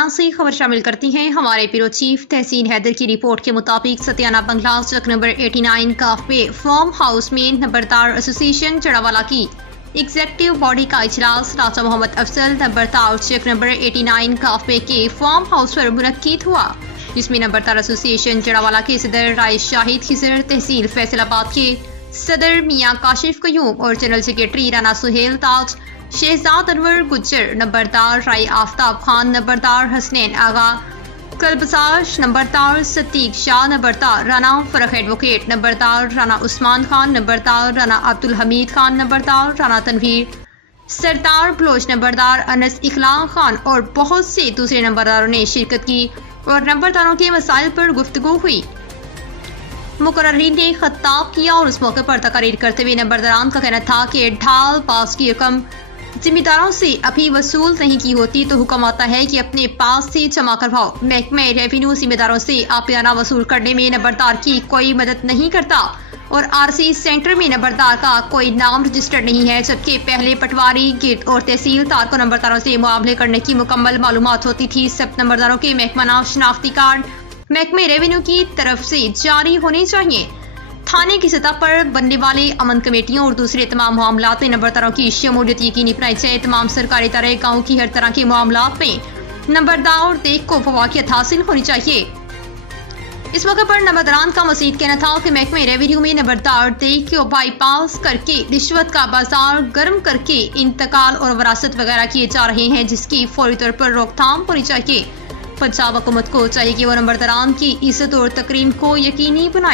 ستیانہ سے خبر شامل کرتی ہیں۔ ہمارے بیورو چیف تحسین حیدر کی رپورٹ کے مطابق ستیانہ بنگلہ چک نمبر 89 کافے فارم ہاؤس میں نمبردار ایسوسی ایشن جڑاوالا کی ایگزیکٹو باڈی کا اجلاس راجہ محمد افضل نمبردار چک نمبر 89 کافے کے فارم ہاؤس پر منعقد ہوا، جس میں نمبردار ایسوسی ایشن جڑاوالا کے صدر رائس شاہد خضر، تحصیل فیصل آباد کے صدر میاں کاشف قیوم اور جنرل سیکرٹری رانا سہیل تاج، شہزاد انور گجر، نمبردار رائے آفتاب خان، نمبردار حسنین آغا کلبساش، نمبردار صدیق شاہ، نمبردار رانا فرح ایڈوکیٹ، نمبردار رانا عثمان خان، نمبردار رانا عبدالحمید خان، نمبردار رانا تنویر، سردار بلوچ، نمبردار انس اخلاق خان اور بہت سے دوسرے نمبرداروں نے شرکت کی اور نمبرداروں کے مسائل پر گفتگو ہوئی۔ مقررین نے خطاب کیا اور اس موقع پر تقریر کرتے ہوئے نمبرداران کا کہنا تھا کہ ڈھال پاس کی رقم ذمہ داروں سے ابھی وصول نہیں کی ہوتی تو حکم آتا ہے کہ اپنے پاس سے جمع کرواؤ۔ محکمہ ریونیو ذمہ داروں سے عاپیانہ وصول کرنے میں نمبردار کی کوئی مدد نہیں کرتا اور آر سی سینٹر میں نمبردار کا کوئی نام رجسٹرڈ نہیں ہے، جبکہ پہلے پٹواری، گرد اور تحصیلدار کو نمبرداروں سے معاملے کرنے کی مکمل معلومات ہوتی تھی۔ سب نمبرداروں کے محکمہ شناختی کارڈ محکمہ ریونیو کی طرف سے جاری ہونے چاہیے۔ تھانے کی سطح پر بننے والے امن کمیٹیوں اور دوسرے تمام معاملات میں نمبرداروں کی شمولیت یقینی بنائی جائے۔ تمام سرکاری ادارے گاؤں کی ہر طرح کے معاملات میں نمبردار دیکھ کو فواقیت حاصل ہونی چاہیے۔ اس موقع پر نمبرداران کا مزید کہنا تھا کہ محکمہ ریونیو میں نمبردار دیکھ کو بائی پاس کر کے رشوت کا بازار گرم کر کے انتقال اور وراثت وغیرہ کیے جا رہے ہیں، جس کی فوری طور پر روک تھام ہونی چاہیے۔ پنجاب حکومت کو چاہیے کہ وہ نمبرداران کی عزت اور تکریم کو یقینی بنائے۔